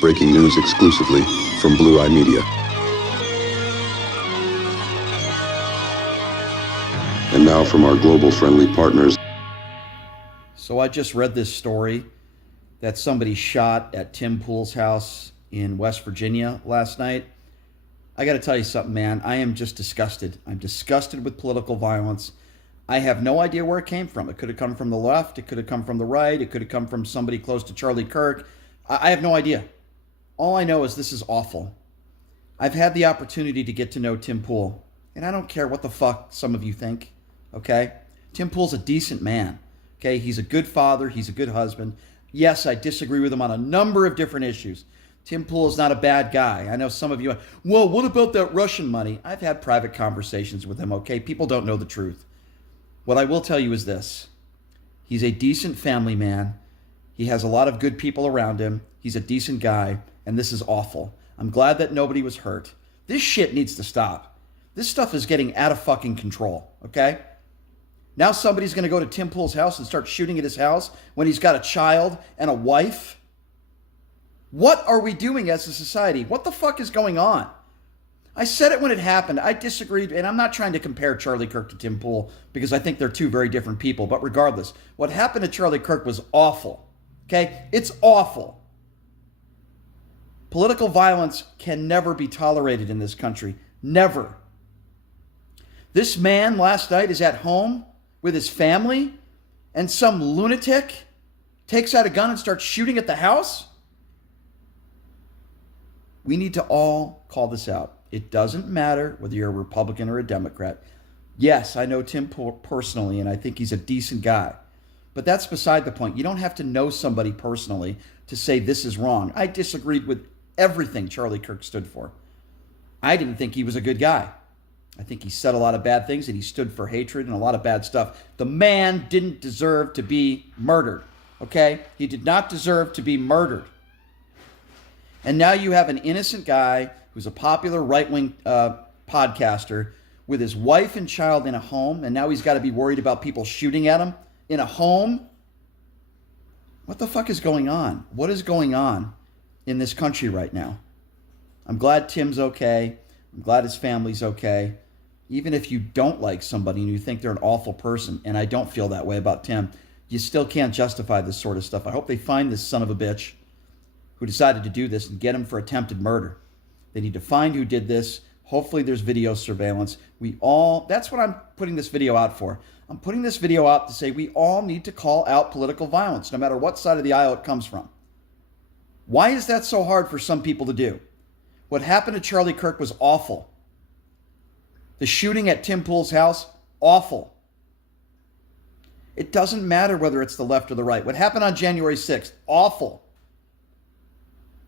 Breaking news exclusively from Blue Eye Media. And now from our global friendly partners. So I just read this story that somebody shot at Tim Pool's house in West Virginia last night. I got to tell you something, man. I am just disgusted. I'm disgusted with political violence. I have no idea where it came from. It could have come from the left. It could have come from the right. It could have come from somebody close to Charlie Kirk. I have no idea. All I know is this is awful. I've had the opportunity to get to know Tim Pool, and I don't care what the fuck some of you think, okay? Tim Pool's a decent man, okay? He's a good father. He's a good husband. Yes, I disagree with him on a number of different issues. Tim Pool is not a bad guy. I know some of you, well, what about that Russian money? I've had private conversations with him, okay? People don't know the truth. What I will tell you is this. He's a decent family man. He has a lot of good people around him. He's a decent guy, and this is awful. I'm glad that nobody was hurt. This shit needs to stop. This stuff is getting out of fucking control, okay? Now somebody's going to go to Tim Pool's house and start shooting at his house when he's got a child and a wife. What are we doing as a society? What the fuck is going on? I said it when it happened. I disagreed, and I'm not trying to compare Charlie Kirk to Tim Pool because I think they're two very different people. But regardless, what happened to Charlie Kirk was awful. Okay? It's awful. Political violence can never be tolerated in this country. Never. This man last night is at home with his family, and some lunatic takes out a gun and starts shooting at the house? We need to all call this out. It doesn't matter whether you're a Republican or a Democrat. Yes, I know Tim Pool personally, and I think he's a decent guy. But that's beside the point. You don't have to know somebody personally to say this is wrong. I disagreed with everything Charlie Kirk stood for. I didn't think he was a good guy. I think he said a lot of bad things, and he stood for hatred and a lot of bad stuff. The man didn't deserve to be murdered, okay? He did not deserve to be murdered. And now you have an innocent guy who's a popular right-wing podcaster with his wife and child in a home, and now he's got to be worried about people shooting at him in a home. What the fuck is going on? What is going on in this country right now? I'm glad Tim's okay. I'm glad his family's okay. Even if you don't like somebody and you think they're an awful person, and I don't feel that way about Tim, you still can't justify this sort of stuff. I hope they find this son of a bitch who decided to do this and get him for attempted murder. They need to find who did this. Hopefully there's video surveillance. That's what I'm putting this video out for. I'm putting this video out to say we all need to call out political violence, no matter what side of the aisle it comes from. Why is that so hard for some people to do? What happened to Charlie Kirk was awful. The shooting at Tim Pool's house, awful. It doesn't matter whether it's the left or the right. What happened on January 6th, awful.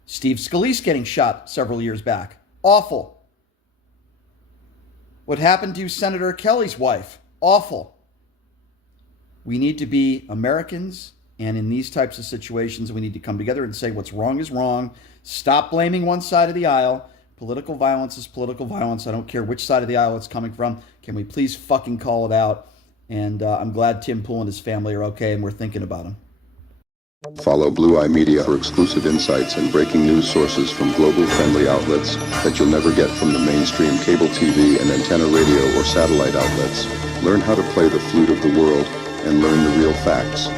Steve Scalise getting shot several years back, awful. What happened to Senator Kelly's wife, awful. We need to be Americans, and in these types of situations, we need to come together and say what's wrong is wrong. Stop blaming one side of the aisle. Political violence is political violence. I don't care which side of the aisle it's coming from. Can we please fucking call it out? And I'm glad Tim Pool and his family are okay, and we're thinking about him. Follow Blue Eye Media for exclusive insights and breaking news sources from global friendly outlets that you'll never get from the mainstream cable TV and antenna radio or satellite outlets. Learn how to play the flute of the world and learn the real facts.